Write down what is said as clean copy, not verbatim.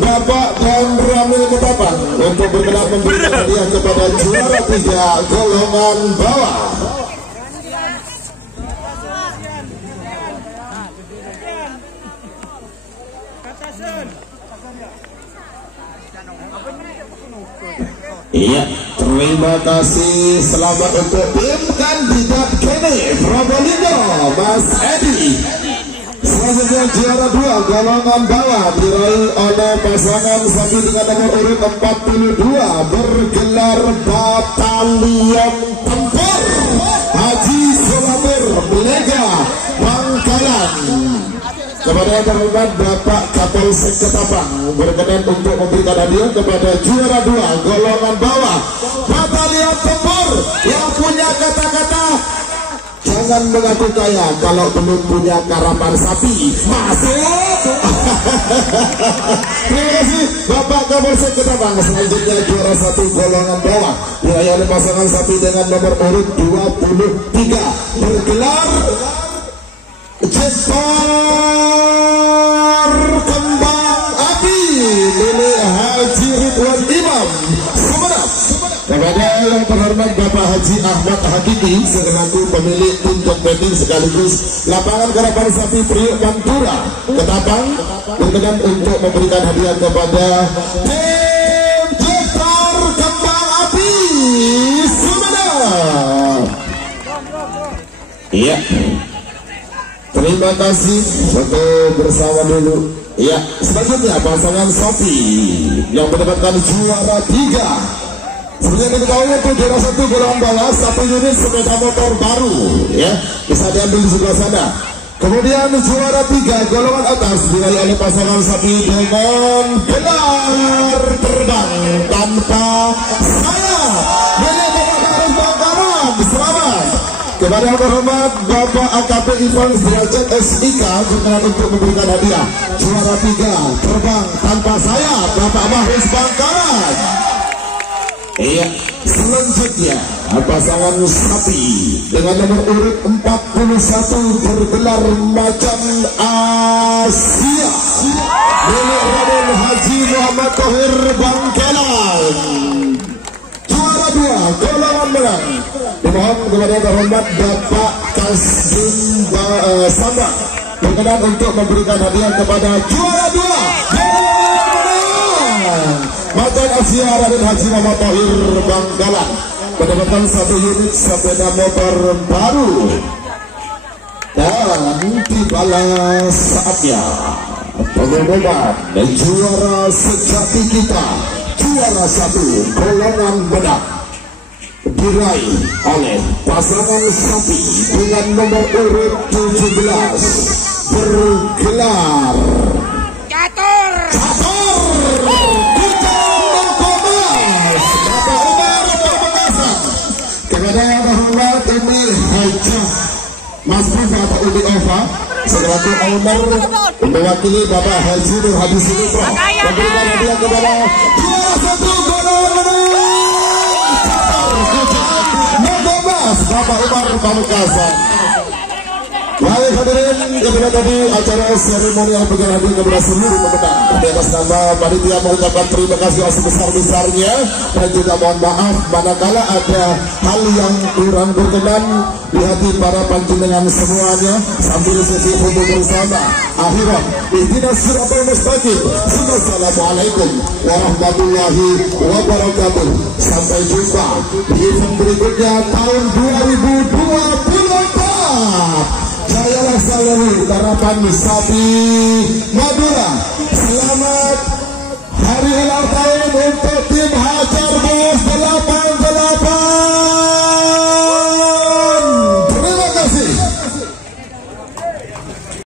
Bapak dan Ramil Ketapang untuk berkenan memberikan hadiah kepada juara 3 golongan bawah. Iya, terima kasih. Selamat untuk tim kandidat Kenny Probolinggo, Mas Edi. Selanjutnya juara 2 golongan bawah diraih oleh pasangan sapi dengan nomor urut 42 bergelar Batalion Tempur Haji Solatir Belega Bangkalan. Kepada yang terhormat Bapak Kapolsek Ketapang berkenan untuk memberikan hadiah kepada juara 2 golongan bawah Batalion Tempur yang punya kata-kata jangan mengaku kaya kalau belum punya karapan sapi. Masuk. Terima kasih Bapak Kapolsek Ketapang. Selanjutnya juara 1 golongan bawah diraih oleh pasangan sapi dengan nomor urut 23 bergelar Jespor Kembang Api milik Haji Ridwan Imam Sumeneb. Kepada yang terhormat Bapak Haji Ahmad Hakiki selaku pemilik tim competing sekaligus lapangan karapan sapi Priuk Pantura Ketapang berkenan untuk memberikan hadiah kepada tim Jespor Kembang Api Sumeneb. Iya. Terima kasih untuk bersama dulu. Ya, selanjutnya pasangan sapi yang mendapatkan juara 3. Seperti yang diketahui untuk juara 1 golongan bawah 1 unit sepeda motor baru, ya bisa diambil di sebelah sana. Kemudian juara 3 golongan atas diraih oleh pasangan sapi dengan gelar terbang tanpa sayap milik Bapak Harus Bangkalan. Selamat. Kepada yang terhormat Bapak AKP Ivan Derajat SIK berkenan untuk memberikan hadiah juara 3 terbang tanpa sayap Bapak Mahris Bangkalan. Iya, selanjutnya pasangan sapi dengan nomor urut 41 bergelar Macan Asia milik Raden Haji Muhammad Thohir Bangkalan. Juara 2 golongan menang dimohon kepada yang terhormat Bapak Kasdim Sambang berkenan untuk memberikan hadiah kepada juara 2 Macan Asia Raden Haji Muhammad Thohir Bangkalan mendapatkan 1 unit sepeda motor baru. Dan dibalas saatnya pengumuman dan juara sejati kita juara 1 golongan bedak diraih oleh pasangan sapi dengan nomor urut 17 bergelar Catur Kucang Bapak Umar Pamekasan. Kepada yang terhormat ini Hajah Mas Rifa atau Umi Ova selaku owner mewakili Bapak Haji Nur Hadi Sumitra memberikan hadiah kepada juara 1 golongan Bapak Umar Pamekasan. Baik hadirin, ketika tadi acara seremonial berjalan kepada seluruh pemenang. Di atas nama panitia mengucapkan terima kasih sebesar-besarnya dan juga mohon maaf manakala ada hal yang kurang berkenan di hati para panjenengan semuanya. Sambil sesi foto bersama akhirat ihdinas siratal mustaqim. Assalamualaikum warahmatullahi wabarakatuh. Sampai jumpa di event berikutnya tahun 2024. Jayalah selalu karapan sapi Madura. Selamat hari ulang tahun untuk